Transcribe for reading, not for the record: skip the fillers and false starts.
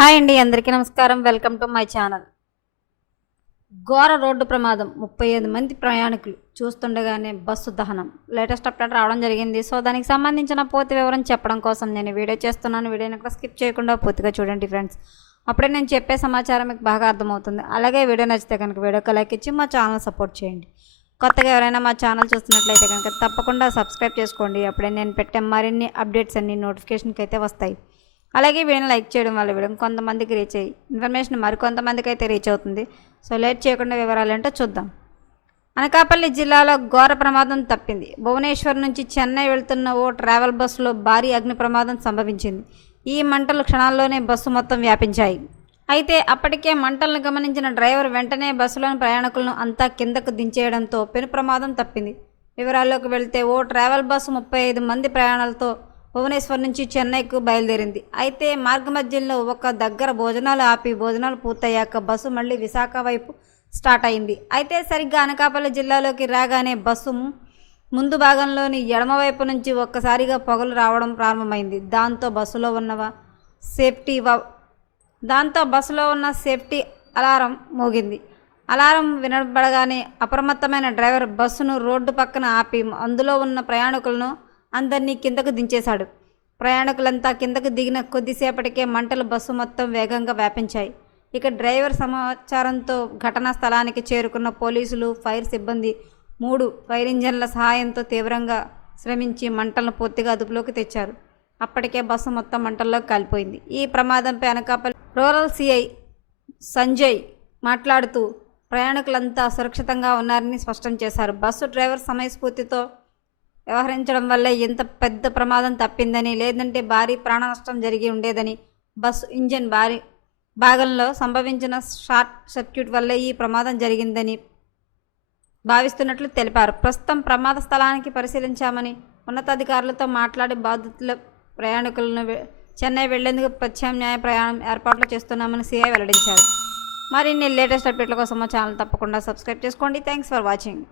Hi అండి, అందరికీ నమస్కారం. Welcome to my channel. ఘోర రోడ్డు ప్రమాదం, 35 మంది ప్రయాణికులు చూస్తుండగానే బస్సు దహనం. లేటెస్ట్ అప్డేట్ రావడం జరిగింది. సో దానికి సంబంధించిన పూర్తి వివరం చెప్పడం కోసం నేను వీడియో చేస్తున్నాను. వీడియోని కూడా స్కిప్ చేయకుండా పూర్తిగా చూడండి ఫ్రెండ్స్. అప్పుడే నేను చెప్పే సమాచారం మీకు బాగా అర్థమవుతుంది. అలాగే వీడియో నచ్చితే కనుక వీడియోకి లైక్ ఇచ్చి మా ఛానల్ సపోర్ట్ చేయండి. కొత్తగా ఎవరైనా మా ఛానల్ చూస్తున్నట్లయితే కనుక తప్పకుండా సబ్స్క్రైబ్ చేసుకోండి. అప్పుడే నేను పెట్టే మరిన్ని అప్డేట్స్ అన్ని నోటిఫికేషన్కి అయితే వస్తాయి. అలాగే వీడియోని లైక్ చేయడం వల్ల వీడియో కొంతమందికి రీచ్ అయ్యి ఇన్ఫర్మేషన్ మరికొంతమందికి అయితే రీచ్ అవుతుంది. సో లేట్ చేయకుండా వివరాలు ఏంటో చూద్దాం. అనకాపల్లి జిల్లాలో ఘోర ప్రమాదం తప్పింది. భువనేశ్వర్ నుంచి చెన్నై వెళ్తున్న ఓ ట్రావెల్ బస్సులో భారీ అగ్ని ప్రమాదం సంభవించింది. ఈ మంటలు క్షణాల్లోనే బస్సు మొత్తం వ్యాపించాయి. అయితే అప్పటికే మంటలను గమనించిన డ్రైవర్ వెంటనే బస్సులోని ప్రయాణికులను అంతా కిందకు దించేయడంతో పెను ప్రమాదం తప్పింది. వివరాల్లోకి వెళ్తే ఓ ట్రావెల్ బస్సు 35 మంది ప్రయాణాలతో భువనేశ్వర్ నుంచి చెన్నైకు బయలుదేరింది. అయితే మార్గ మధ్యంలో ఒక దగ్గర భోజనాలు ఆపి భోజనాలు పూర్తయ్యాక బస్సు మళ్ళీ విశాఖ వైపు స్టార్ట్ అయింది. అయితే సరిగ్గా అనకాపల్లి జిల్లాలోకి రాగానే బస్సు ముందు భాగంలోని ఎడమవైపు నుంచి ఒక్కసారిగా పొగలు రావడం ప్రారంభమైంది. దాంతో బస్సులో ఉన్న సేఫ్టీ అలారం మోగింది. అలారం వినబడగానే అప్రమత్తమైన డ్రైవర్ బస్సును రోడ్డు పక్కన ఆపి అందులో ఉన్న ప్రయాణికులను అందరినీ కిందకు దించేశాడు. ప్రయాణికులంతా కిందకు దిగిన కొద్దిసేపటికే మంటలు బస్సు మొత్తం వేగంగా వ్యాపించాయి. ఇక డ్రైవర్ సమాచారంతో ఘటనా స్థలానికి చేరుకున్న పోలీసులు, ఫైర్ సిబ్బంది 3 ఫైర్ ఇంజన్ల సహాయంతో తీవ్రంగా శ్రమించి మంటలను పూర్తిగా అదుపులోకి తెచ్చారు. అప్పటికే బస్సు మొత్తం మంటల్లో కాలిపోయింది. ఈ ప్రమాదంపై అనకాపల్లి రూరల్ సిఐ సంజయ్ మాట్లాడుతూ ప్రయాణికులంతా సురక్షితంగా ఉన్నారని స్పష్టం చేశారు. బస్సు డ్రైవర్ సమయస్ఫూర్తితో వ్యవహరించడం వల్లే ఇంత పెద్ద ప్రమాదం తప్పిందని, లేదంటే భారీ ప్రాణ నష్టం జరిగి ఉండేదని, బస్సు ఇంజన్ భాగంలో సంభవించిన షార్ట్ సర్క్యూట్ వల్లే ఈ ప్రమాదం జరిగిందని భావిస్తున్నట్లు తెలిపారు. ప్రస్తుతం ప్రమాద స్థలానికి పరిశీలించామని, ఉన్నతాధికారులతో మాట్లాడి బాధితుల ప్రయాణికులను చెన్నై వెళ్లేందుకు ప్రత్యామ్నాయ ప్రయాణం ఏర్పాట్లు చేస్తున్నామని సిఐ వెల్లడించారు. మరిన్ని లేటెస్ట్ అప్డేట్ల కోసం మా ఛానల్ తప్పకుండా సబ్స్క్రైబ్ చేసుకోండి. Thanks for watching.